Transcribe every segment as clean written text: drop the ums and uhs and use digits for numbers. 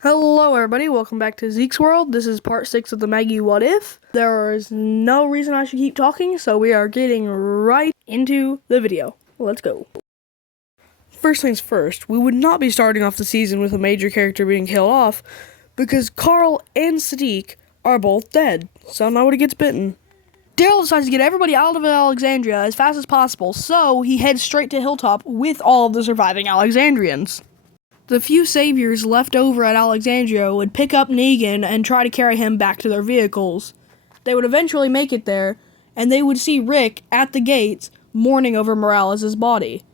Hello everybody, welcome back to Zeke's World. This is part 6 of the Maggie What If. There is no reason I should keep talking, so we are getting right into the video. Let's go. First things first, we would not be starting off the season with a major character being killed off, because Carl and Sadiq are both dead, so nobody gets bitten. Daryl decides to get everybody out of Alexandria as fast as possible, so he heads straight to Hilltop with all of the surviving Alexandrians. The few saviors left over at Alexandria would pick up Negan and try to carry him back to their vehicles. They would eventually make it there, and they would see Rick at the gates mourning over Morales' body.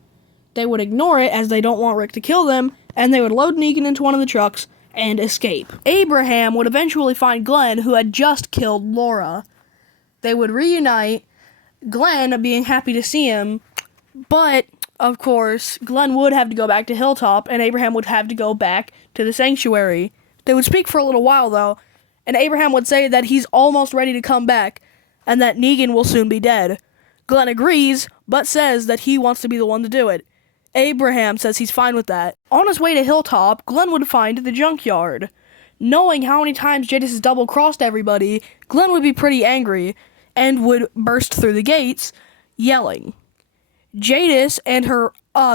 They would ignore it as they don't want Rick to kill them, and they would load Negan into one of the trucks and escape. Abraham would eventually find Glenn, who had just killed Laura. They would reunite, Glenn being happy to see him, but of course, Glenn would have to go back to Hilltop, and Abraham would have to go back to the sanctuary. They would speak for a little while, though, and Abraham would say that he's almost ready to come back, and that Negan will soon be dead. Glenn agrees, but says that he wants to be the one to do it. Abraham says he's fine with that. On his way to Hilltop, Glenn would find the junkyard. Knowing how many times Jadis has double-crossed everybody, Glenn would be pretty angry, and would burst through the gates, yelling. Jadis and her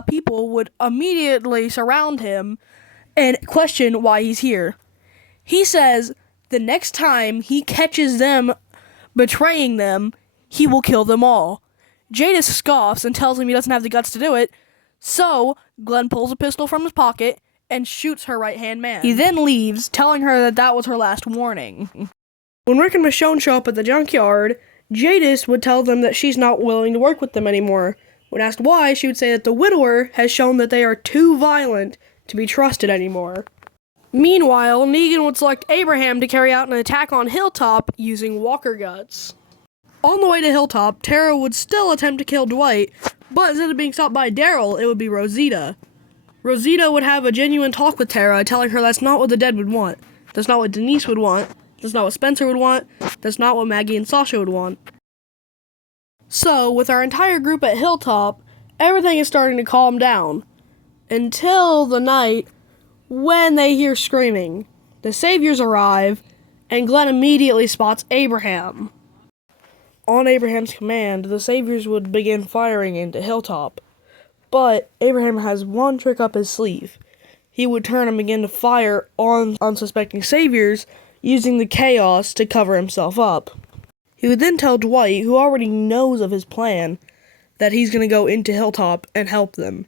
people would immediately surround him and question why he's here. He says the next time he catches them betraying them, he will kill them all. Jadis scoffs and tells him he doesn't have the guts to do it, so Glenn pulls a pistol from his pocket and shoots her right-hand man. He then leaves, telling her that that was her last warning. When Rick and Michonne show up at the junkyard, Jadis would tell them that she's not willing to work with them anymore. When asked why, she would say that the widower has shown that they are too violent to be trusted anymore. Meanwhile, Negan would select Abraham to carry out an attack on Hilltop using walker guts. On the way to Hilltop, Tara would still attempt to kill Dwight, but instead of being stopped by Daryl, it would be Rosita. Rosita would have a genuine talk with Tara, telling her that's not what the dead would want. That's not what Denise would want. That's not what Spencer would want. That's not what Maggie and Sasha would want. So, with our entire group at Hilltop, everything is starting to calm down. Until the night when they hear screaming. The saviors arrive, and Glenn immediately spots Abraham. On Abraham's command, the saviors would begin firing into Hilltop. But Abraham has one trick up his sleeve. He would turn and begin to fire on unsuspecting saviors, using the chaos to cover himself up. He would then tell Dwight, who already knows of his plan, that he's going to go into Hilltop and help them.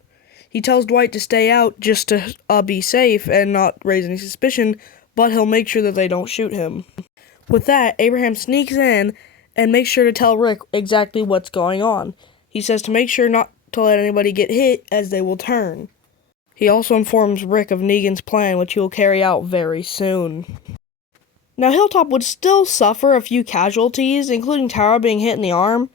He tells Dwight to stay out just to be safe and not raise any suspicion, but he'll make sure that they don't shoot him. With that, Abraham sneaks in and makes sure to tell Rick exactly what's going on. He says to make sure not to let anybody get hit, as they will turn. He also informs Rick of Negan's plan, which he will carry out very soon. Now, Hilltop would still suffer a few casualties, including Tara being hit in the arm,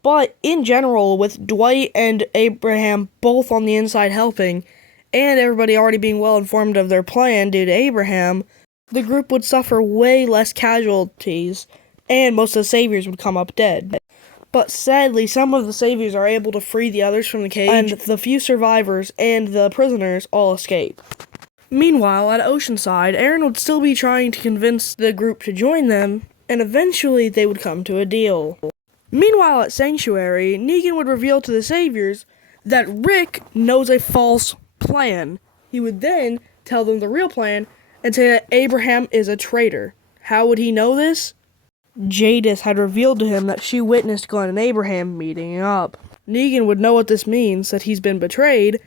but in general, with Dwight and Abraham both on the inside helping, and everybody already being well informed of their plan due to Abraham, the group would suffer way less casualties, and most of the saviors would come up dead. But sadly, some of the saviors are able to free the others from the cage, and the few survivors and the prisoners all escape. Meanwhile, at Oceanside, Aaron would still be trying to convince the group to join them, and eventually they would come to a deal. Meanwhile, at Sanctuary, Negan would reveal to the saviors that Rick knows a false plan. He would then tell them the real plan and say that Abraham is a traitor. How would he know this? Jadis had revealed to him that she witnessed Glenn and Abraham meeting up. Negan would know what this means, that he's been betrayed,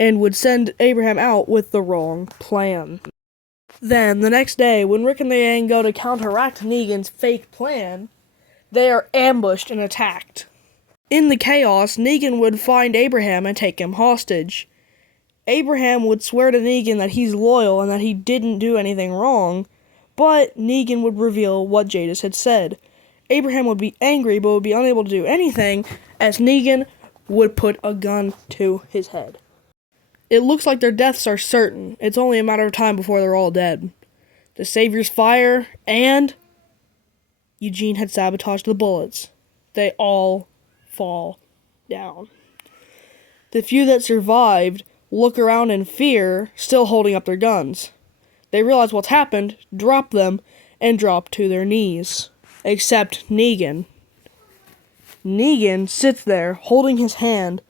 and would send Abraham out with the wrong plan. Then, the next day, when Rick and the gang go to counteract Negan's fake plan, they are ambushed and attacked. In the chaos, Negan would find Abraham and take him hostage. Abraham would swear to Negan that he's loyal and that he didn't do anything wrong, but Negan would reveal what Jadis had said. Abraham would be angry but would be unable to do anything, as Negan would put a gun to his head. It looks like their deaths are certain. It's only a matter of time before they're all dead. The saviors fire, and Eugene had sabotaged the bullets. They all fall down. The few that survived look around in fear, still holding up their guns. They realize what's happened, drop them, and drop to their knees. Except Negan. Negan sits there, holding his hand,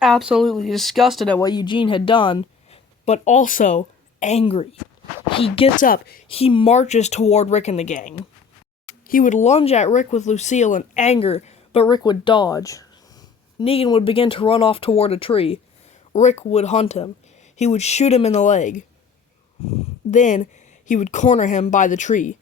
absolutely disgusted at what Eugene had done, but also angry. He gets up, he marches toward Rick and the gang. He would lunge at Rick with Lucille in anger, but Rick would dodge. Negan would begin to run off toward a tree. Rick would hunt him. He would shoot him in the leg. Then, he would corner him by the tree.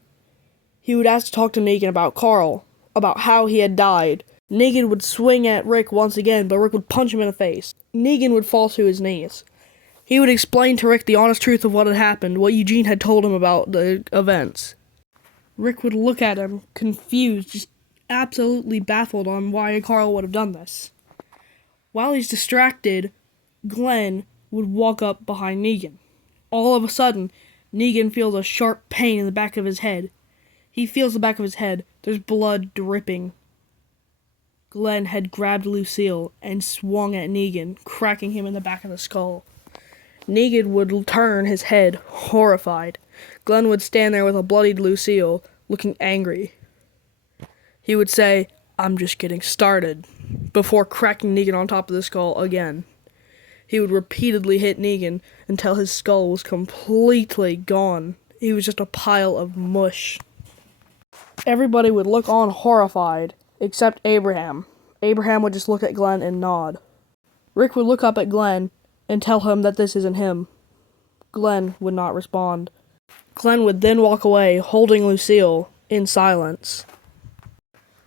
He would ask to talk to Negan about Carl, about how he had died. Negan would swing at Rick once again, but Rick would punch him in the face. Negan would fall to his knees. He would explain to Rick the honest truth of what had happened, what Eugene had told him about the events. Rick would look at him, confused, just absolutely baffled on why Carl would have done this. While he's distracted, Glenn would walk up behind Negan. All of a sudden, Negan feels a sharp pain in the back of his head. He feels the back of his head. There's blood dripping. Glenn had grabbed Lucille and swung at Negan, cracking him in the back of the skull. Negan would turn his head, horrified. Glenn would stand there with a bloodied Lucille, looking angry. He would say, "I'm just getting started," before cracking Negan on top of the skull again. He would repeatedly hit Negan until his skull was completely gone. He was just a pile of mush. Everybody would look on horrified, except Abraham. Abraham would just look at Glenn and nod. Rick would look up at Glenn and tell him that this isn't him. Glenn would not respond. Glenn would then walk away, holding Lucille, in silence.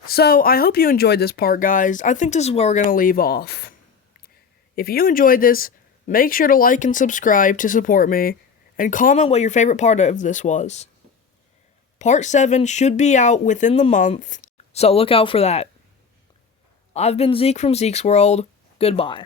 So, I hope you enjoyed this part, guys. I think this is where we're going to leave off. If you enjoyed this, make sure to like and subscribe to support me, and comment what your favorite part of this was. Part 7 should be out within the month, so look out for that. I've been Zeke from Zeke's World. Goodbye.